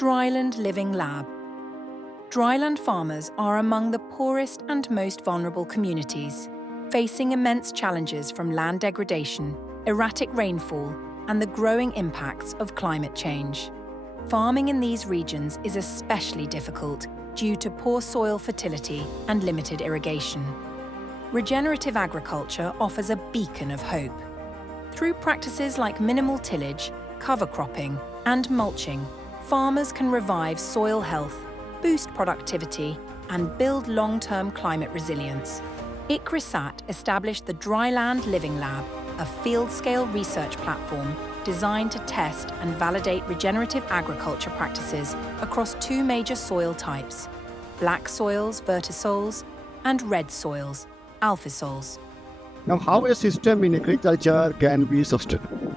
Dryland Living Lab. Dryland farmers are among the poorest and most vulnerable communities, facing immense challenges from land degradation, erratic rainfall, and the growing impacts of climate change. Farming in these regions is especially difficult due to poor soil fertility and limited irrigation. Regenerative agriculture offers a beacon of hope. Through practices like minimal tillage, cover cropping, and mulching, farmers can revive soil health, boost productivity, and build long-term climate resilience. ICRISAT established the Dryland Living Lab, a field-scale research platform designed to test and validate regenerative agriculture practices across two major soil types: black soils, vertisols, and red soils, alphisols. Now, how a system in agriculture can be sustainable?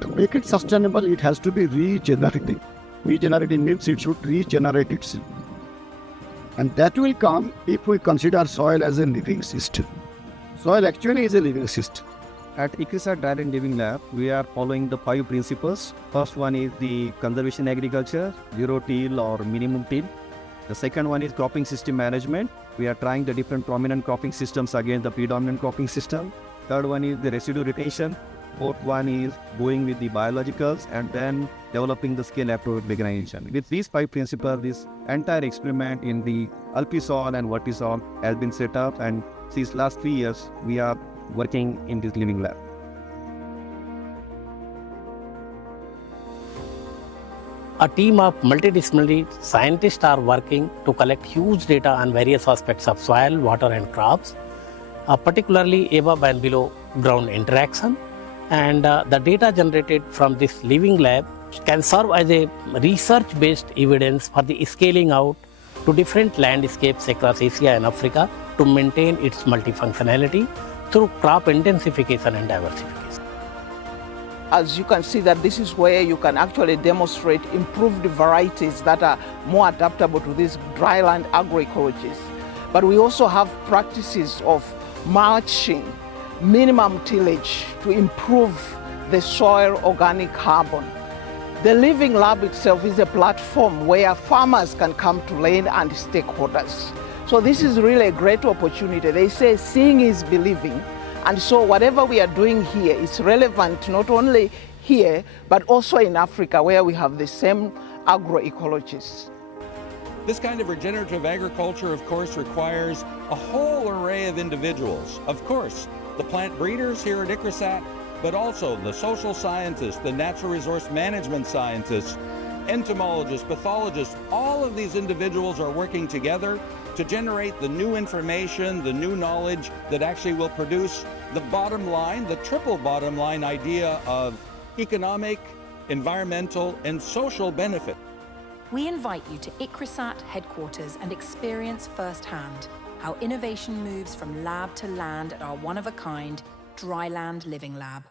To make it sustainable, it has to be regenerative. Regenerative means it should regenerate itself. And that will come if we consider soil as a living system. Soil actually is a living system. At ICRISAT Dryland Living Lab, we are following the 5 principles. First one is the conservation agriculture, zero till or minimum till. The second one is cropping system management. We are trying the different prominent cropping systems against the predominant cropping system. Third one is the residue retention. Fourth one is going with the biologicals and then developing the scale appropriate mechanization. With these 5 principles, this entire experiment in the alphisol and vertisol has been set up, and since last 3 years, we are working in this living lab. A team of multidisciplinary scientists are working to collect huge data on various aspects of soil, water and crops, particularly above and below ground interaction. And the data generated from this living lab can serve as a research-based evidence for the scaling out to different landscapes across Asia and Africa to maintain its multifunctionality through crop intensification and diversification. As you can see, that this is where you can actually demonstrate improved varieties that are more adaptable to these dryland agroecologies. But we also have practices of mulching, minimum tillage to improve the soil organic carbon. The Living Lab itself is a platform where farmers can come to learn and stakeholders. So this is really a great opportunity. They say seeing is believing. And so whatever we are doing here is relevant not only here, but also in Africa where we have the same agroecologies. This kind of regenerative agriculture, of course, requires a whole array of individuals. Of course, the plant breeders here at ICRISAT, but also the social scientists, the natural resource management scientists, entomologists, pathologists. All of these individuals are working together to generate the new information, the new knowledge that actually will produce the bottom line, the triple bottom line idea of economic, environmental, and social benefit. We invite you to ICRISAT headquarters and experience firsthand how innovation moves from lab to land at our one-of-a-kind Dryland Living Lab.